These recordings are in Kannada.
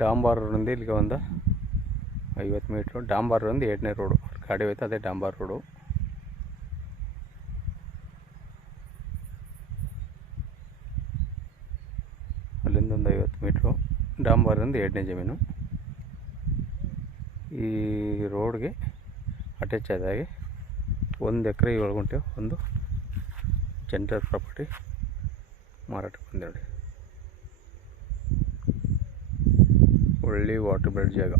ಡಾಂಬಾರ್ ರೋಡಿಂದ ಇಲ್ಲಿಗೆ ಒಂದು 50 ಮೀಟ್ರು. ಡಾಂಬಾರ್ ರೋಡಿಂದ 2ನೇ ರೋಡು ಗಾಡಿ ಹೋಯ್ತು, ಅದೇ ಡಾಂಬಾರ್ ರೋಡು. ಅಲ್ಲಿಂದ ಒಂದು 50 ಮೀಟ್ರು ಡಾಂಬಾರಿಂದ 2ನೇ ಜಮೀನು. ಈ ರೋಡ್ಗೆ ಅಟ್ಯಾಚ್ ಆದಾಗೆ 1 ಎಕರೆ 7 ಗುಂಟೆ ಒಂದು ಜೆಂಟರ್ ಪ್ರಾಪರ್ಟಿ ಮಾರಾಟಕ್ಕೆ ಬಂದೆ ನೋಡಿ. ಒಳ್ಳೆ ವಾಟರ್ ಬೆಡ್ ಜಾಗ,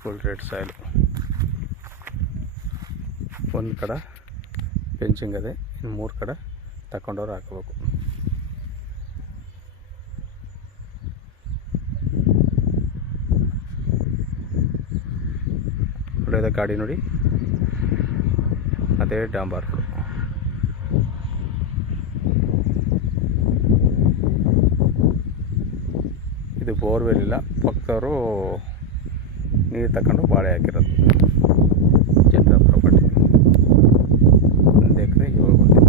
ಫುಲ್ ರೆಡ್ ಸಾಯಿಲು. ಒಂದು ಕಡೆ ಫೆನ್ಸಿಂಗ್ ಅದೇ, ಇನ್ನು 3 ಕಡೆ ತಗೊಂಡವ್ರು ಹಾಕಬೇಕು. ಹೊಡೆದ ಗಾಡಿ ನೋಡಿ, ಅದೇ ಡಾಂಬಾರ್. ಇದು ಬೋರ್ವೆಲ್ ಇಲ್ಲ, ಪಕ್ಕದವರು ನೀರು ತಗೊಂಡು ಬಾಳೆ ಹಾಕಿರೋದು. ಜನರಲ್ ಪ್ರಾಪರ್ಟಿ 1 ಎಕರೆ 7 ಗುಂಟೆ.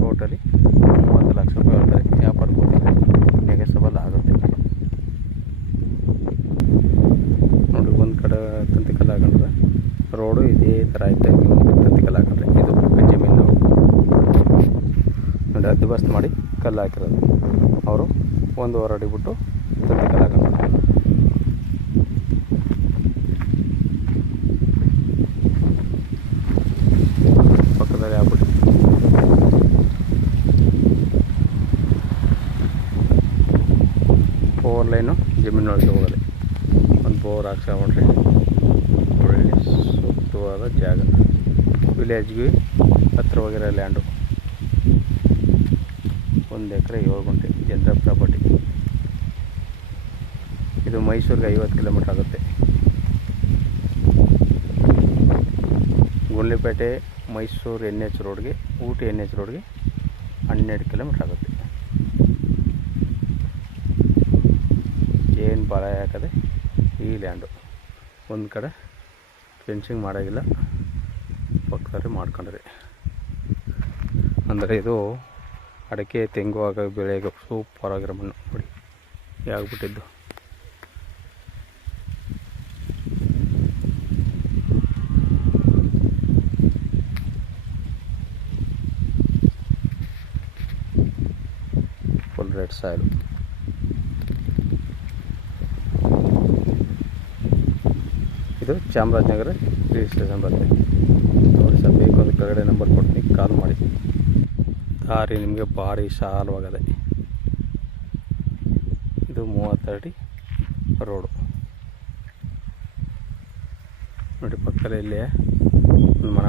ಟೋಟಲಿ 30 ಲಕ್ಷ ರೂಪಾಯಿ ಬರ್ತದೆ. ವ್ಯಾಪಾರ ಕೂತಿದೆ, ನೆಗೆಸಬಲ್ ಆಗುತ್ತೆ ನೋಡಿ. ಒಂದು ಕಡೆ ತಂತಿಕಲ್ಲು ಹಾಕೊಂಡ್ರೆ ರೋಡು ಇದೇ ಥರ ಐತೆ. ತಂತಿಕಲ್ಲು ಹಾಕೊಂಡ್ರೆ ಇದು ಪಕ್ಕ ಜಮೀನು ನೋಡಿ, ಹದ್ದುಬಸ್ತು ಮಾಡಿ ಕಲ್ಲು ಹಾಕಿರೋದು. ಅವರು 1.5 ಅಡಿ ಬಿಟ್ಟು ತಂತಿಕಲ್ಲು ಹಾಕೊಂಡ್ರೆ ಪಕ್ಕದಲ್ಲಿ ಆಗ್ಬಿಟ್ಟು 4 ಲೈನು ಜಮೀನೊಳಗೆ ಹೋಗೋದೆ. ಒಂದು ಬೋರ್ ಹಾಕ್ಸ್ಕೊಂಡ್ರೆ ಒಳ್ಳೆ ಸೂಕ್ತವಾದ ಜಾಗ. ವಿಲೇಜ್ಗೆ ಹತ್ತಿರವಾಗಿರೋ ಲ್ಯಾಂಡು. 1 ಎಕರೆ 7 ಗುಂಟೆ ಜನರಲ್ ಪ್ರಾಪರ್ಟಿ. ಇದು ಮೈಸೂರಿಗೆ 50 ಕಿಲೋಮೀಟ್ರ್ ಆಗುತ್ತೆ. ಗುಂಡ್ಲುಪೇಟೆ ಮೈಸೂರು NH ರೋಡ್ಗೆ, ಊಟಿ NH ರೋಡ್ಗೆ 12 ಕಿಲೋಮೀಟ್ರ್ ಆಗುತ್ತೆ. ಏನು ಬಾಳೆ ಹಾಕದೆ ಈ ಲ್ಯಾಂಡು. ಒಂದು ಕಡೆ ಫೆನ್ಸಿಂಗ್ ಮಾಡೋಂಗಿಲ್ಲ, ಪಕ್ಕದಲ್ಲಿ ಮಾಡ್ಕೊಂಡ್ರೆ ಅಂದರೆ ಇದು ಅಡಿಕೆ ತೆಂಗು ಆಗ ಬೆಳೆಗೆ ಸೂಪರ್ ಆಗಿರೋ ಮಣ್ಣು ನೋಡಿ ಆಗ್ಬಿಟ್ಟಿದ್ದು. Full red soil. ಇದು ಚಾಮರಾಜನಗರ ರಿಜಿಸ್ಟ್ರೇಷನ್ ಬರುತ್ತೆ ನೋಡಿ ಸರ್. ಬೇಕು ಅಂದರೆ ಕೆಳಗಡೆ ನಂಬರ್ ಕೊಡ್ತೀನಿ, ಕಾಲ್ ಮಾಡಿ. ದಾರಿ ನಿಮಗೆ ಭಾರಿ ಸಾಲವಾಗದೆ. ಇದು 30 ಅಡಿ ರೋಡು ನೋಡಿ. ಪಕ್ಕದಲ್ಲಿ ಇಲ್ಲೇ ಒಂದು ಮನೆ